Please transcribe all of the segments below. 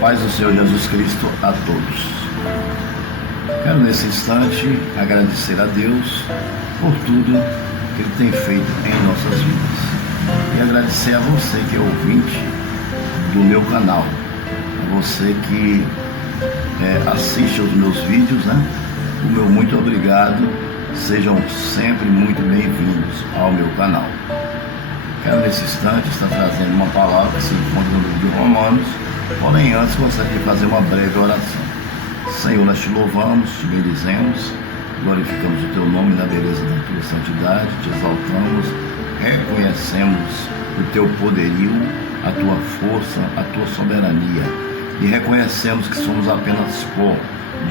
Paz do Senhor Jesus Cristo a todos. Quero nesse instante agradecer a Deus por tudo que Ele tem feito em nossas vidas. E agradecer a você que é ouvinte do meu canal, a você que assiste aos meus vídeos, né? O meu muito obrigado. Sejam sempre muito bem-vindos ao meu canal. Quero nesse instante estar trazendo uma palavra que se encontra no livro de Romanos, porém antes gostaria de fazer uma breve oração. Senhor, nós te louvamos, te bendizemos, glorificamos o teu nome na beleza da tua santidade, te exaltamos, reconhecemos o teu poderio, a tua força, a tua soberania, e reconhecemos que somos apenas pó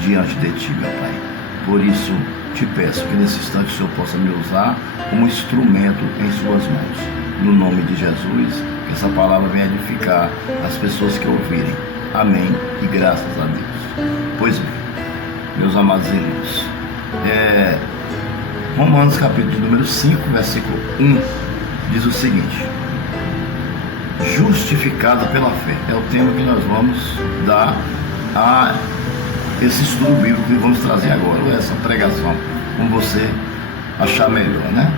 diante de ti, meu Pai. Por isso te peço que nesse instante o Senhor possa me usar como instrumento em suas mãos. No nome de Jesus, que essa palavra venha edificar as pessoas que ouvirem. Amém e graças a Deus. Pois bem, meus amados irmãos, Romanos capítulo número 5, versículo 1, diz o seguinte: justificado pela fé. É o tema que nós vamos dar a esse estudo bíblico que vamos trazer agora, ou essa pregação, como você achar melhor, né?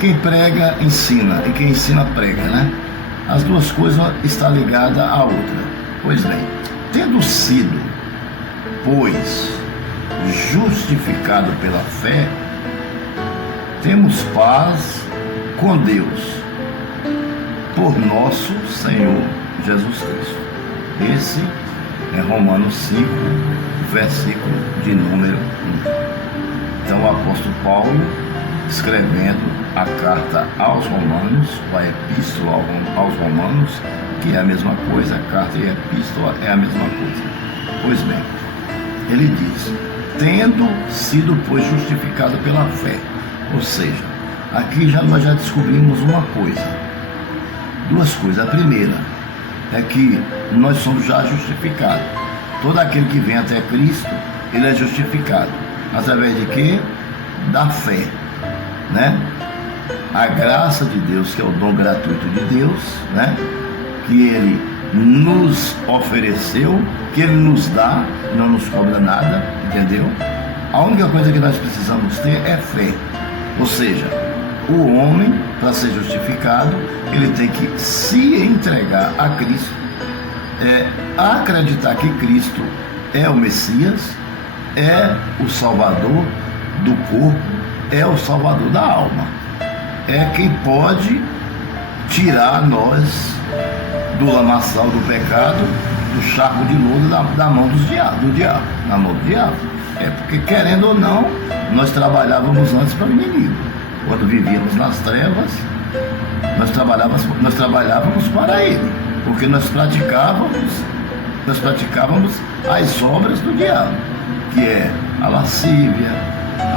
Quem prega, ensina, e quem ensina, prega, né? As duas coisas estão ligadas à outra. Pois bem, tendo sido, pois, justificado pela fé, temos paz com Deus, por nosso Senhor Jesus Cristo. Esse é Romanos 5, versículo de número 1. Então o apóstolo Paulo, escrevendo a carta aos Romanos, ou a epístola aos Romanos, que é a mesma coisa, a carta e a epístola é a mesma coisa. Pois bem, ele diz: tendo sido, pois, justificado pela fé. Ou seja, aqui nós já descobrimos uma coisa, duas coisas. A primeira é que nós somos já justificados. Todo aquele que vem até Cristo, ele é justificado. Através de quê? Da fé, né? A graça de Deus, que é o dom gratuito de Deus, né? Que Ele nos ofereceu, que Ele nos dá, não nos cobra nada, entendeu? A única coisa que nós precisamos ter é fé. Ou seja, o homem, para ser justificado, ele tem que se entregar a Cristo, acreditar que Cristo é o Messias, é o Salvador do corpo, é o Salvador da alma, é quem pode tirar nós do lamaçal do pecado, do charco de lodo da mão do diabo, na mão do diabo. Porque, querendo ou não, nós trabalhávamos antes para o inimigo. Quando vivíamos nas trevas, nós trabalhávamos para ele, porque nós praticávamos as obras do diabo, que é a lascívia,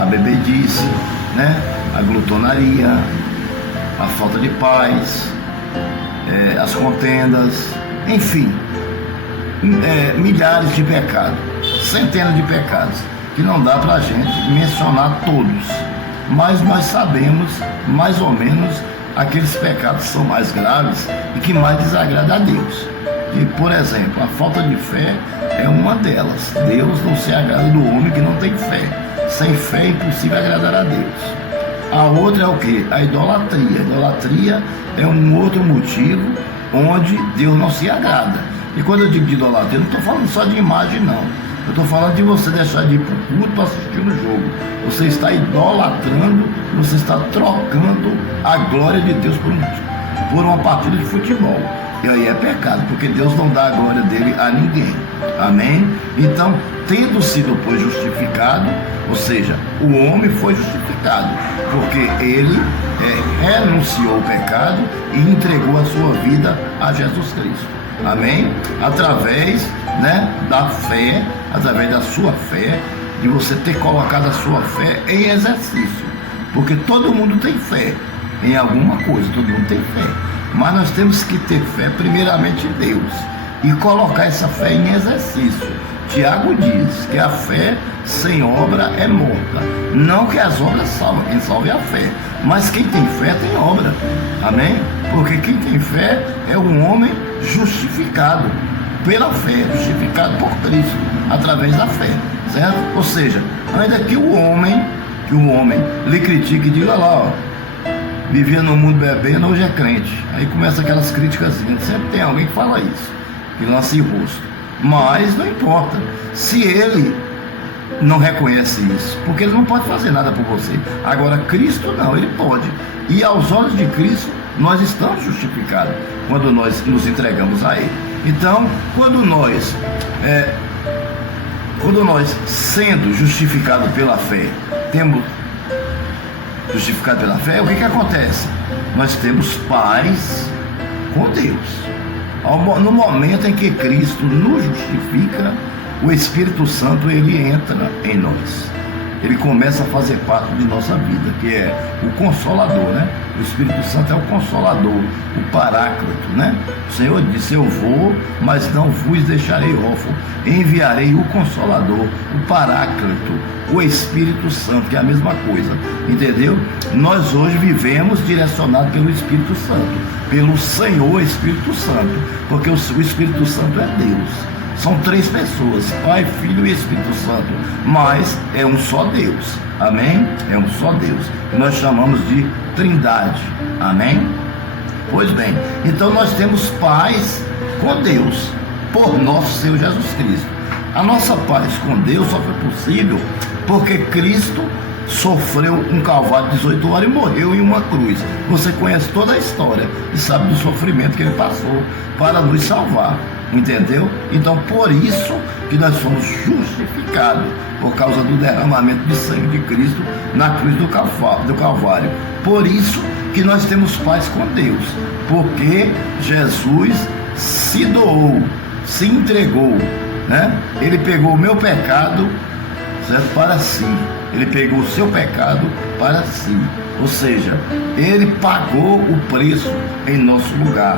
a bebedice, né? A glutonaria, a falta de paz, as contendas, enfim, milhares de pecados, centenas de pecados, que não dá para a gente mencionar todos, mas nós sabemos mais ou menos aqueles pecados que são mais graves e que mais desagradam a Deus. E, por exemplo, a falta de fé é uma delas. Deus não se agrada do homem que não tem fé. Sem fé é impossível agradar a Deus. A outra é o que? A idolatria. A idolatria é um outro motivo onde Deus não se agrada. E quando eu digo de idolatria, eu não estou falando só de imagem, não. Eu estou falando de você deixar de ir para o culto para assistir um jogo. Você está idolatrando, você está trocando a glória de Deus por uma partida de futebol. E aí é pecado, porque Deus não dá a glória dele a ninguém. Amém? Então, tendo sido, pois, justificado, ou seja, o homem foi justificado, porque ele renunciou ao pecado e entregou a sua vida a Jesus Cristo. Amém? Através, da fé, através da sua fé, de você ter colocado a sua fé em exercício. Porque todo mundo tem fé em alguma coisa, todo mundo tem fé. Mas nós temos que ter fé primeiramente em Deus e colocar essa fé em exercício. Tiago diz que a fé sem obra é morta. Não que as obras salvam, quem salva é a fé. Mas quem tem fé tem obra. Amém? Porque quem tem fé é um homem justificado. pela fé, justificado por Cristo, através da fé, certo? Ou seja, ainda que o homem lhe critique e diga lá, ó, vivia no mundo bebendo, hoje é crente. Aí começa aquelas críticas, sempre tem alguém que fala isso, que lança em rosto. Mas não importa, se ele não reconhece isso, porque ele não pode fazer nada por você. Agora Cristo não, ele pode. E aos olhos de Cristo, nós estamos justificados quando nós nos entregamos a ele. Então, quando nós sendo justificados pela fé, temos justificado pela fé, o que acontece? Nós temos paz com Deus. No momento em que Cristo nos justifica, o Espírito Santo, ele entra em nós. Ele começa a fazer parte de nossa vida, que é o Consolador, né? O Espírito Santo é o Consolador, o Paráclito, né? O Senhor disse, eu vou, mas não vos deixarei órfão. Enviarei o Consolador, o Paráclito, o Espírito Santo, que é a mesma coisa, entendeu? Nós hoje vivemos direcionados pelo Espírito Santo, pelo Senhor Espírito Santo, porque o Espírito Santo é Deus. São três pessoas, Pai, Filho e Espírito Santo, mas é um só Deus, amém? É um só Deus, que nós chamamos de Trindade, amém? Pois bem, então nós temos paz com Deus, por nosso Senhor Jesus Cristo. A nossa paz com Deus só foi possível porque Cristo sofreu um calvário de 18 horas e morreu em uma cruz. Você conhece toda a história e sabe do sofrimento que ele passou para nos salvar. Entendeu? Então, por isso que nós fomos justificados, por causa do derramamento de sangue de Cristo na cruz do Calvário. Por isso que nós temos paz com Deus, porque Jesus se doou, se entregou, né? Ele pegou o meu pecado, certo? Para si. Ele pegou o seu pecado para si. Ou seja, ele pagou o preço em nosso lugar.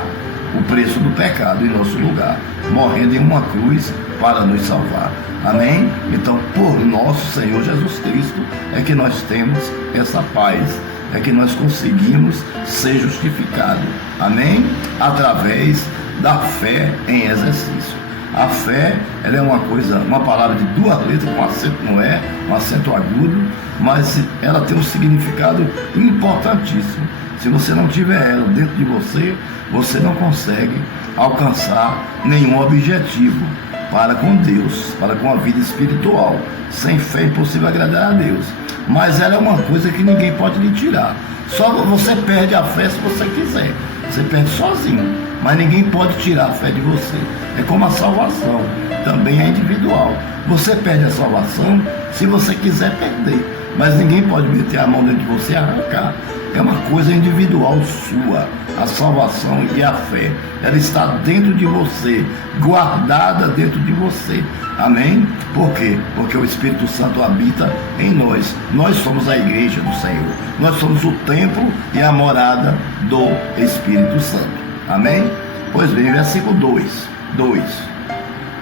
O preço do pecado em nosso lugar, morrendo em uma cruz para nos salvar, amém? Então, por nosso Senhor Jesus Cristo é que nós temos essa paz, é que nós conseguimos ser justificados, amém? Através da fé em exercício. A fé, ela é uma palavra de duas letras, com acento no E, um acento agudo, mas ela tem um significado importantíssimo. Se você não tiver ela dentro de você, você não consegue alcançar nenhum objetivo para com Deus, para com a vida espiritual. Sem fé é impossível agradar a Deus. Mas ela é uma coisa que ninguém pode lhe tirar. Só você perde a fé se você quiser. Você perde sozinho, mas ninguém pode tirar a fé de você. É como a salvação, também é individual. Você perde a salvação se você quiser perder, mas ninguém pode meter a mão dentro de você e arrancar. É uma coisa individual sua, a salvação e a fé. Ela está dentro de você, guardada dentro de você. Amém? Por quê? Porque o Espírito Santo habita em nós. Nós somos a igreja do Senhor. Nós somos o templo e a morada do Espírito Santo. Amém? Pois bem, versículo 2.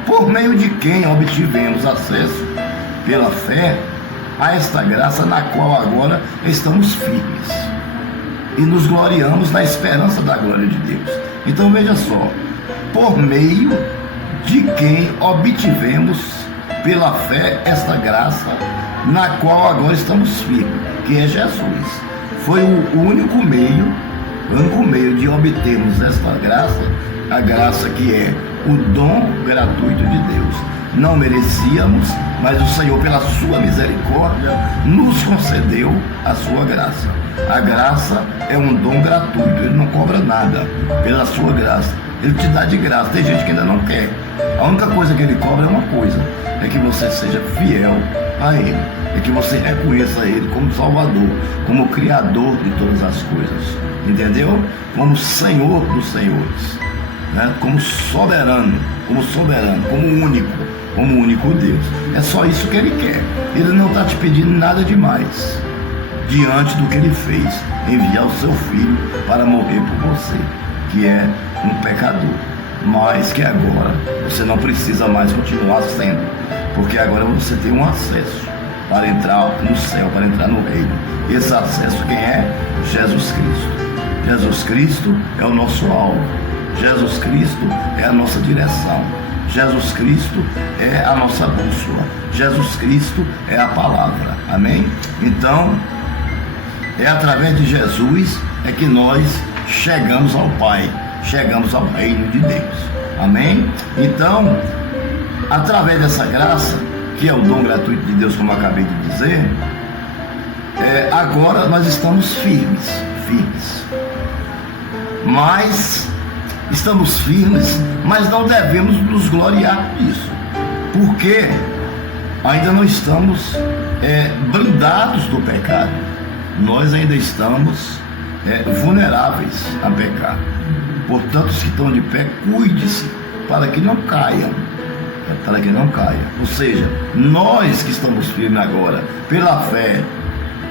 Por meio de quem obtivemos acesso pela fé a esta graça na qual agora estamos firmes e nos gloriamos na esperança da glória de Deus. Então veja só, por meio de quem obtivemos pela fé esta graça na qual agora estamos firmes, que é Jesus. Foi o único meio de obtermos esta graça, a graça que é o dom gratuito de Deus. Não merecíamos, mas o Senhor, pela sua misericórdia, nos concedeu a sua graça. A graça é um dom gratuito, ele não cobra nada pela sua graça. Ele te dá de graça. Tem gente que ainda não quer. A única coisa que ele cobra é uma coisa, é que você seja fiel a ele, é que você reconheça ele como Salvador, como Criador de todas as coisas, entendeu? Como Senhor dos senhores, né? Como soberano, como único Deus. É só isso que ele quer. Ele não está te pedindo nada demais diante do que ele fez, enviar o seu filho para morrer por você, que é um pecador, mas que agora você não precisa mais continuar sendo, porque agora você tem um acesso para entrar no céu, para entrar no reino. Esse acesso quem é? Jesus Cristo. Jesus Cristo é o nosso alvo. Jesus Cristo é a nossa direção. Jesus Cristo é a nossa bússola. Jesus Cristo é a palavra. Amém? Então, é através de Jesus é que nós chegamos ao Pai, chegamos ao reino de Deus. Amém? Então, através dessa graça, que é o dom gratuito de Deus, como eu acabei de dizer, agora nós estamos firmes. Mas estamos firmes, mas não devemos nos gloriar disso, porque ainda não estamos blindados do pecado. Nós ainda estamos vulneráveis a pecar. Portanto, os que estão de pé, cuide-se para que não caiam. Para que não caia. Ou seja, nós que estamos firmes agora, pela fé,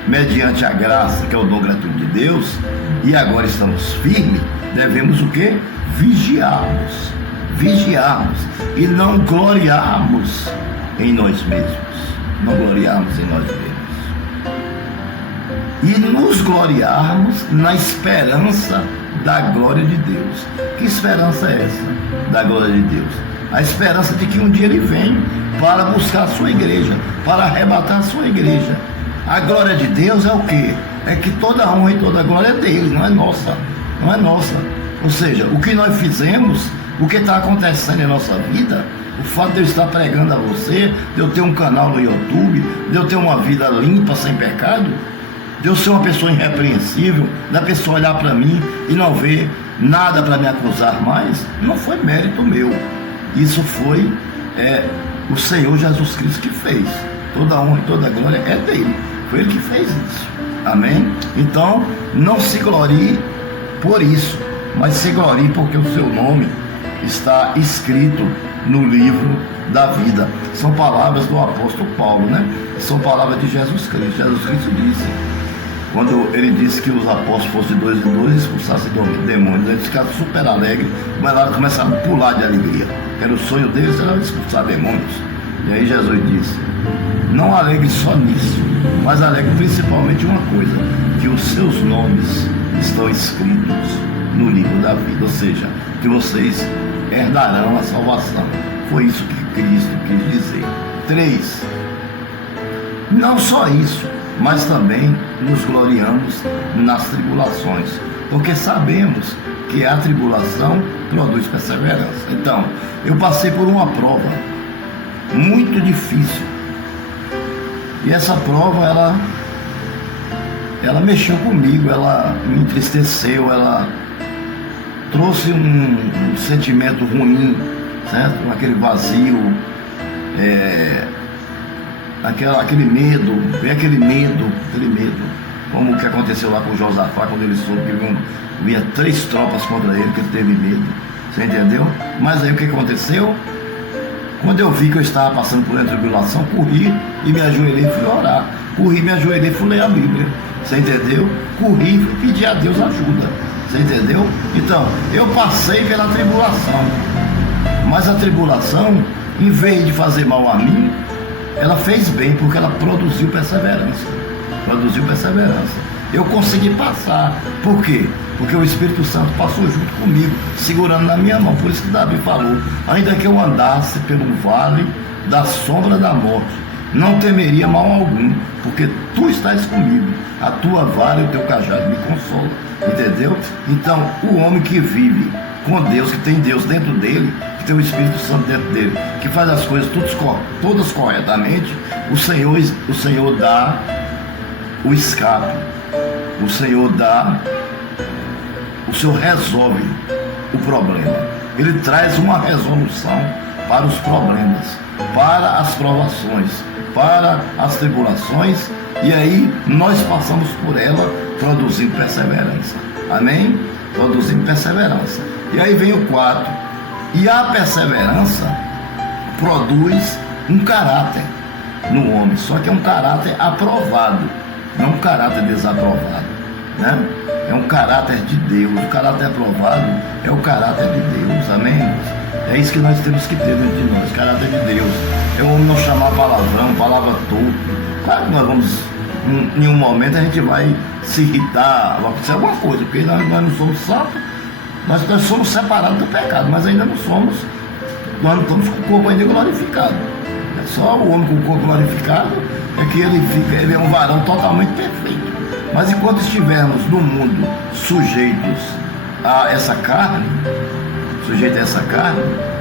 mediante a graça, que é o dom gratuito de Deus, e agora estamos firmes, devemos o quê? Vigiarmos e não gloriarmos em nós mesmos. Não gloriarmos em nós mesmos. E nos gloriarmos na esperança da glória de Deus. Que esperança é essa? Da glória de Deus. A esperança de que um dia Ele vem para buscar a sua igreja, para arrebatar a sua igreja. A glória de Deus é o quê? É que toda honra e toda glória é dele, não é nossa. Não é nossa. Ou seja, o que nós fizemos, o que está acontecendo em nossa vida, o fato de eu estar pregando a você, de eu ter um canal no YouTube, de eu ter uma vida limpa, sem pecado, de eu ser uma pessoa irrepreensível, da pessoa olhar para mim e não ver nada para me acusar mais, não foi mérito meu. Isso foi o Senhor Jesus Cristo que fez. Toda honra e toda glória é dele. Foi ele que fez isso. Amém? Então, não se glorie por isso, mas se glorie porque o seu nome está escrito no livro da vida. São palavras do apóstolo Paulo, né? São palavras de Jesus Cristo. Jesus Cristo disse, quando ele disse que os apóstolos fossem 2 em 2 e expulsassem demônios, eles ficaram super alegres, começaram a pular de alegria. Era o sonho deles, era expulsar demônios. E aí Jesus disse, não alegre só nisso, mas alegre principalmente uma coisa, que os seus nomes estão escritos no livro da vida, ou seja, que vocês herdarão a salvação. Foi isso que Cristo quis dizer. 3. Não só isso, mas também nos gloriamos nas tribulações, porque sabemos que a tribulação produz perseverança. Então, eu passei por uma prova muito difícil, e essa prova ela mexeu comigo, ela me entristeceu, ela trouxe um sentimento ruim, certo? Aquele vazio, aquele medo, como o que aconteceu lá com Josafá, quando ele soube que vinha 3 tropas contra ele, que ele teve medo. Você entendeu? Mas aí o que aconteceu? Quando eu vi que eu estava passando por uma tribulação, corri e me ajoelhei e fui orar. Corri, me ajoelhei e fui ler a Bíblia. Você entendeu? Corri e pedi a Deus ajuda. Você entendeu? Então, eu passei pela tribulação. Mas a tribulação, em vez de fazer mal a mim, ela fez bem, porque ela produziu perseverança. Eu consegui passar. Por quê? Porque o Espírito Santo passou junto comigo, segurando na minha mão. Por isso que Davi falou, ainda que eu andasse pelo vale da sombra da morte, não temeria mal algum, porque tu estás comigo, a tua vara e o teu cajado me consolam. Entendeu? Então, o homem que vive com Deus, que tem Deus dentro dele, que tem o Espírito Santo dentro dele, que faz as coisas todas corretamente, o Senhor dá o escape, o Senhor resolve o problema. Ele traz uma resolução para os problemas, para as provações, para as tribulações, e aí nós passamos por ela produzindo perseverança. Amém? Produzindo perseverança. E aí vem o 4. E a perseverança produz um caráter no homem, só que é um caráter aprovado, não um caráter desaprovado, né? É um caráter de Deus. O caráter aprovado é o caráter de Deus. Amém? É isso que nós temos que ter dentro de nós, caráter de Deus. É o homem não chamar palavrão, palavra torta. Claro que nós vamos, em um momento a gente vai se irritar, vai acontecer alguma coisa, porque nós não somos santos, nós somos separados do pecado, mas ainda não somos nós não estamos com o corpo ainda glorificado. É só o homem com o corpo glorificado é que ele é um varão totalmente perfeito. Mas enquanto estivermos no mundo sujeitos a essa carne,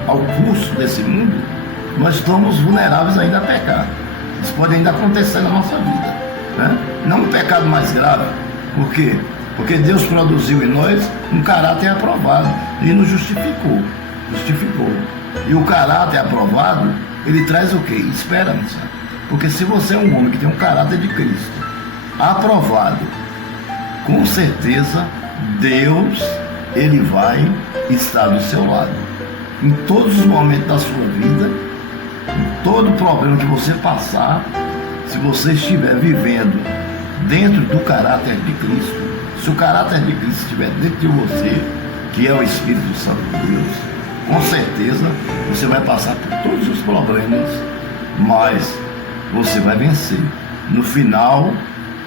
ao curso desse mundo, nós estamos vulneráveis ainda a pecar. Isso pode ainda acontecer na nossa vida, né? Não um pecado mais grave. Por quê? Porque Deus produziu em nós um caráter aprovado e nos justificou. E o caráter aprovado, ele traz o quê? Esperança. Porque se você é um homem que tem um caráter de Cristo aprovado, com certeza Deus, ele vai estar do seu lado em todos os momentos da sua vida, em todo problema que você passar. Se você estiver vivendo dentro do caráter de Cristo, se o caráter de Cristo estiver dentro de você, que é o Espírito Santo de Deus, com certeza você vai passar por todos os problemas, mas você vai vencer. No final,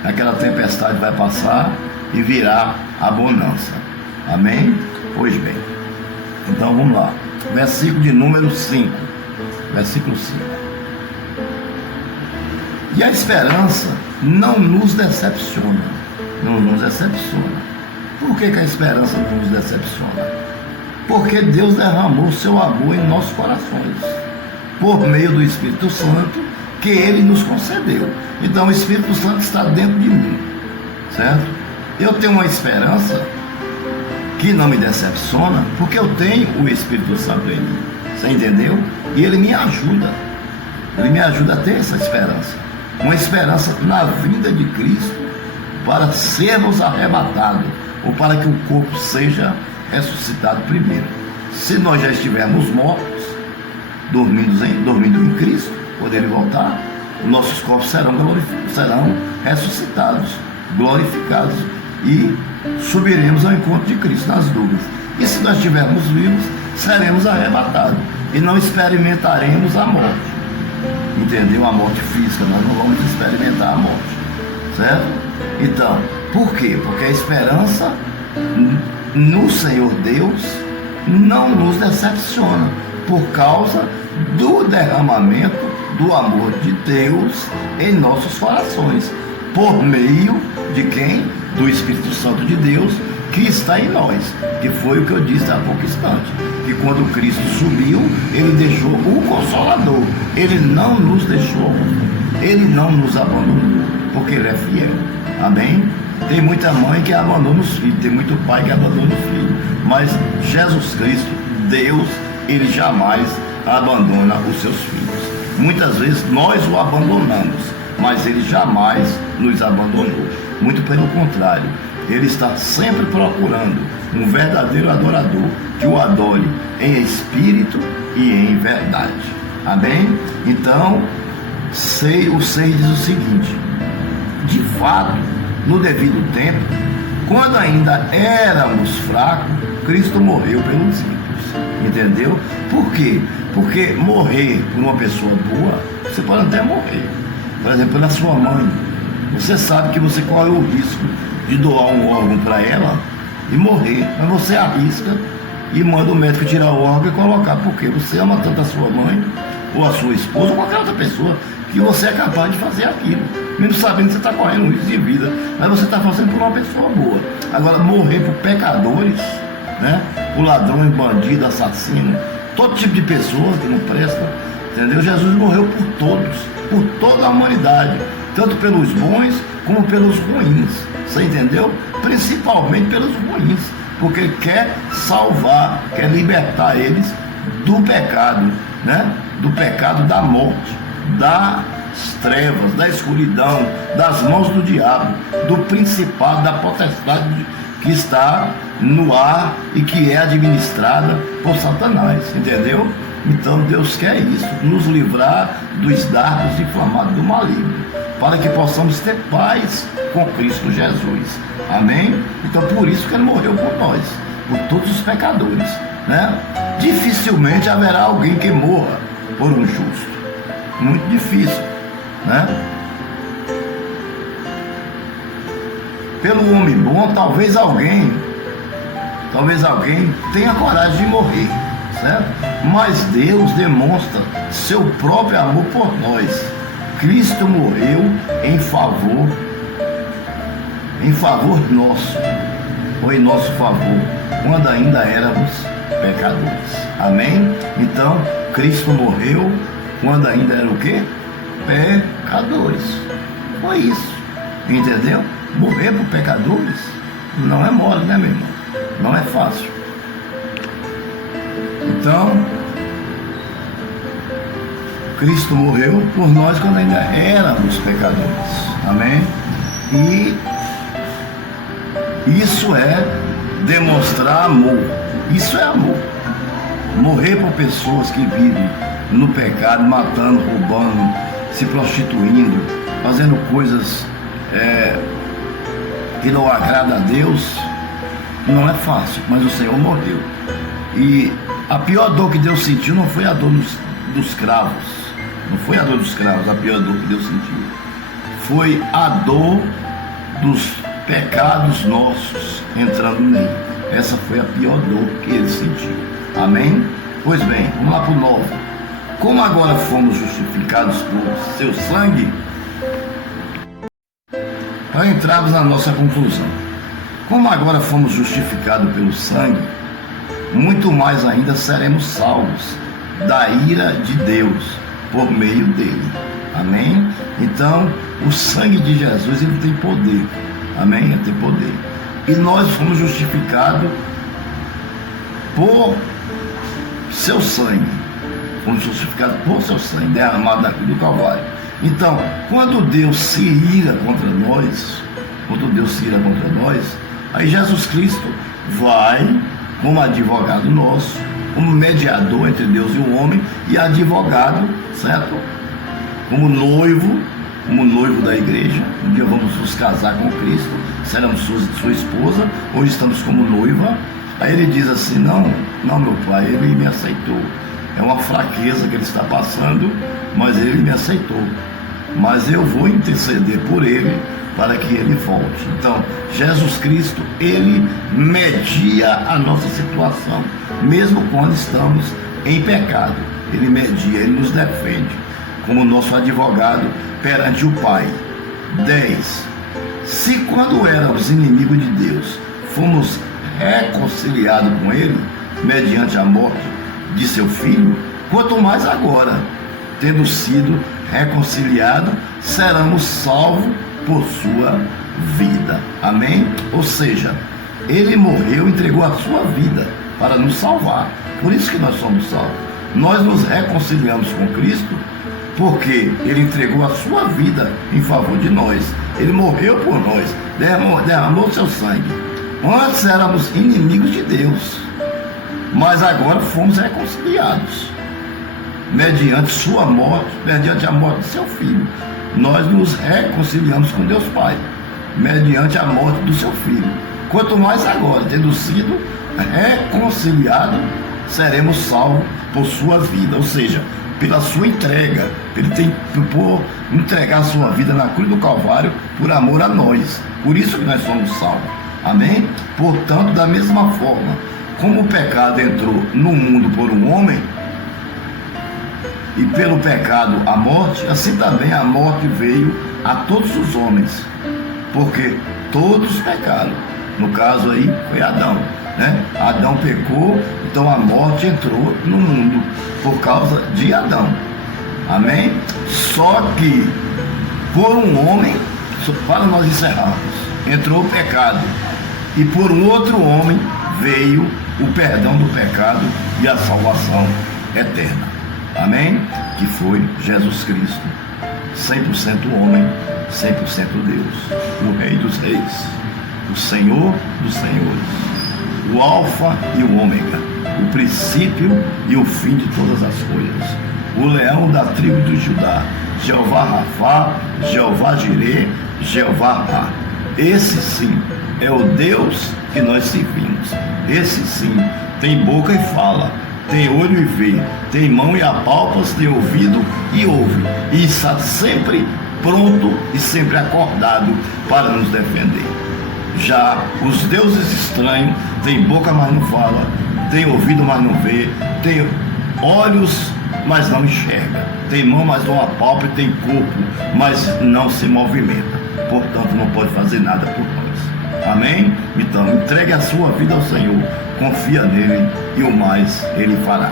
aquela tempestade vai passar e virá a bonança. Amém? Pois bem, então vamos lá. Versículo de número 5. Versículo 5. E a esperança não nos decepciona. Não nos decepciona. Por que a esperança não nos decepciona? Porque Deus derramou o seu amor em nossos corações, por meio do Espírito Santo que Ele nos concedeu. Então o Espírito Santo está dentro de mim, certo? Eu tenho uma esperança que não me decepciona, porque eu tenho o Espírito Santo em mim. Você entendeu? E ele me ajuda. Ele me ajuda a ter essa esperança. Uma esperança na vinda de Cristo, para sermos arrebatados, ou para que o corpo seja ressuscitado primeiro. Se nós já estivermos mortos, dormindo em Cristo, quando ele voltar, nossos corpos serão ressuscitados, glorificados, e subiremos ao encontro de Cristo nas nuvens. E se nós estivermos vivos, seremos arrebatados e não experimentaremos a morte. Entendeu? A morte física, nós não vamos experimentar a morte, certo? Então, por quê? Porque a esperança no Senhor Deus não nos decepciona, por causa do derramamento do amor de Deus em nossos corações, por meio de quem? Do Espírito Santo de Deus que está em nós, que foi o que eu disse há pouco instante, que quando Cristo subiu, ele deixou o Consolador. Ele não nos deixou, ele não nos abandonou, porque ele é fiel. Amém? Tem muita mãe que abandona os filhos, tem muito pai que abandona os filhos, mas Jesus Cristo, Deus, ele jamais abandona os seus filhos. Muitas vezes nós o abandonamos, mas ele jamais nos abandonou. Muito pelo contrário, ele está sempre procurando um verdadeiro adorador que o adore em espírito e em verdade. Amém? Então, o 6 diz o seguinte: de fato, no devido tempo, quando ainda éramos fracos, Cristo morreu pelos ímpios. Entendeu? Por quê? Porque morrer por uma pessoa boa, você pode até morrer. Por exemplo, pela sua mãe. Você sabe que você corre o risco de doar um órgão para ela e morrer, mas você arrisca e manda o médico tirar o órgão e colocar, porque você ama tanto a sua mãe, ou a sua esposa, ou qualquer outra pessoa, que você é capaz de fazer aquilo, mesmo sabendo que você está correndo risco de vida, mas você está fazendo por uma pessoa boa. Agora, morrer por pecadores, né? Por ladrões, bandidos, assassinos, todo tipo de pessoa que não presta, entendeu? Jesus morreu por todos, por toda a humanidade, tanto pelos bons como pelos ruins. Você entendeu? Principalmente pelos ruins, porque ele quer salvar, quer libertar eles do pecado, né? Do pecado da morte, das trevas, da escuridão, das mãos do diabo, do principado, da potestade que está no ar e que é administrada por Satanás, entendeu? Então Deus quer isso, nos livrar dos dardos inflamados do maligno, para que possamos ter paz com Cristo Jesus. Amém? Então por isso que ele morreu por nós, por todos os pecadores, né? Dificilmente haverá alguém que morra por um justo. Muito difícil, né? Pelo homem bom, talvez alguém tenha coragem de morrer, certo? Mas Deus demonstra seu próprio amor por nós. Cristo morreu em favor nosso, ou em nosso favor, quando ainda éramos pecadores. Amém? Então, Cristo morreu quando ainda era o quê? Pecadores. Foi isso. Entendeu? Morrer por pecadores não é mole, né, meu irmão? Não é fácil. Então, Cristo morreu por nós quando ainda éramos pecadores. Amém? E isso é demonstrar amor. Isso é amor. Morrer por pessoas que vivem no pecado, matando, roubando, se prostituindo, fazendo coisas que não agrada a Deus, não é fácil, mas o Senhor morreu. E a pior dor que Deus sentiu não foi a dor dos cravos. Não foi a dor dos cravos, a pior dor que Deus sentiu. Foi a dor dos pecados nossos entrando nele. Essa foi a pior dor que ele sentiu. Amém? Pois bem, vamos lá para o 9. Como agora fomos justificados por seu sangue, para entrarmos na nossa conclusão. Como agora fomos justificados pelo sangue, muito mais ainda seremos salvos da ira de Deus por meio dele. Amém? Então, o sangue de Jesus, ele tem poder. Amém? Ele tem poder. E nós fomos justificados por seu sangue. Fomos justificados por seu sangue, derramado na cruz do Calvário. Então, quando Deus se ira contra nós, aí Jesus Cristo vai como advogado nosso, como mediador entre Deus e o homem, e advogado, certo? Como noivo da igreja. Um dia vamos nos casar com Cristo, seremos sua esposa, hoje estamos como noiva. Aí ele diz assim: não, meu pai, ele me aceitou. É uma fraqueza que ele está passando, mas ele me aceitou. Mas eu vou interceder por ele para que ele volte. Então, Jesus Cristo, ele media a nossa situação, mesmo quando estamos em pecado. Ele media, ele nos defende, como nosso advogado perante o Pai. 10. Se quando éramos inimigos de Deus, fomos reconciliados com ele, mediante a morte de seu Filho, quanto mais agora, tendo sido reconciliados, seremos salvos por sua vida. Amém? Ou seja, ele morreu, entregou a sua vida para nos salvar. Por isso que nós somos salvos. Nós nos reconciliamos com Cristo porque ele entregou a sua vida em favor de nós. Ele morreu por nós, derramou seu sangue. Antes éramos inimigos de Deus, mas agora fomos reconciliados mediante sua morte, mediante a morte de seu Filho. Nós nos reconciliamos com Deus Pai mediante a morte do seu Filho. Quanto mais agora, tendo sido reconciliados, seremos salvos por sua vida, ou seja, pela sua entrega. Ele tem por entregar a sua vida na cruz do Calvário por amor a nós. Por isso que nós somos salvos. Amém? Portanto, da mesma forma como o pecado entrou no mundo por um homem, e pelo pecado a morte, assim também a morte veio a todos os homens, porque todos pecaram. No caso aí foi Adão, né? Adão pecou, então a morte entrou no mundo por causa de Adão. Amém? Só que por um homem, para nós encerrarmos, entrou o pecado, e por um outro homem veio o perdão do pecado e a salvação eterna. Amém? Que foi Jesus Cristo, 100% homem, 100% Deus, o Rei dos Reis, o Senhor dos Senhores, o Alfa e o Ômega, o princípio e o fim de todas as coisas, o leão da tribo de Judá, Jeová Rafá, Jeová Jirê, Jeová Rá. Esse sim é o Deus que nós servimos. Esse sim tem boca e fala, tem olho e vê, tem mão e apalpas, tem ouvido e ouve, e está sempre pronto e sempre acordado para nos defender. Já os deuses estranhos têm boca, mas não fala, tem ouvido, mas não vê, tem olhos, mas não enxerga, tem mão, mas não apalpa, e tem corpo, mas não se movimenta, portanto não pode fazer nada por nós. Amém? Então entregue a sua vida ao Senhor, confia nele e o mais ele fará.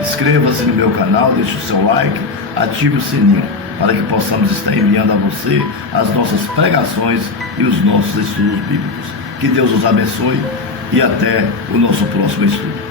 Inscreva-se no meu canal, deixe o seu like, ative o sininho, para que possamos estar enviando a você as nossas pregações e os nossos estudos bíblicos. Que Deus os abençoe e até o nosso próximo estudo.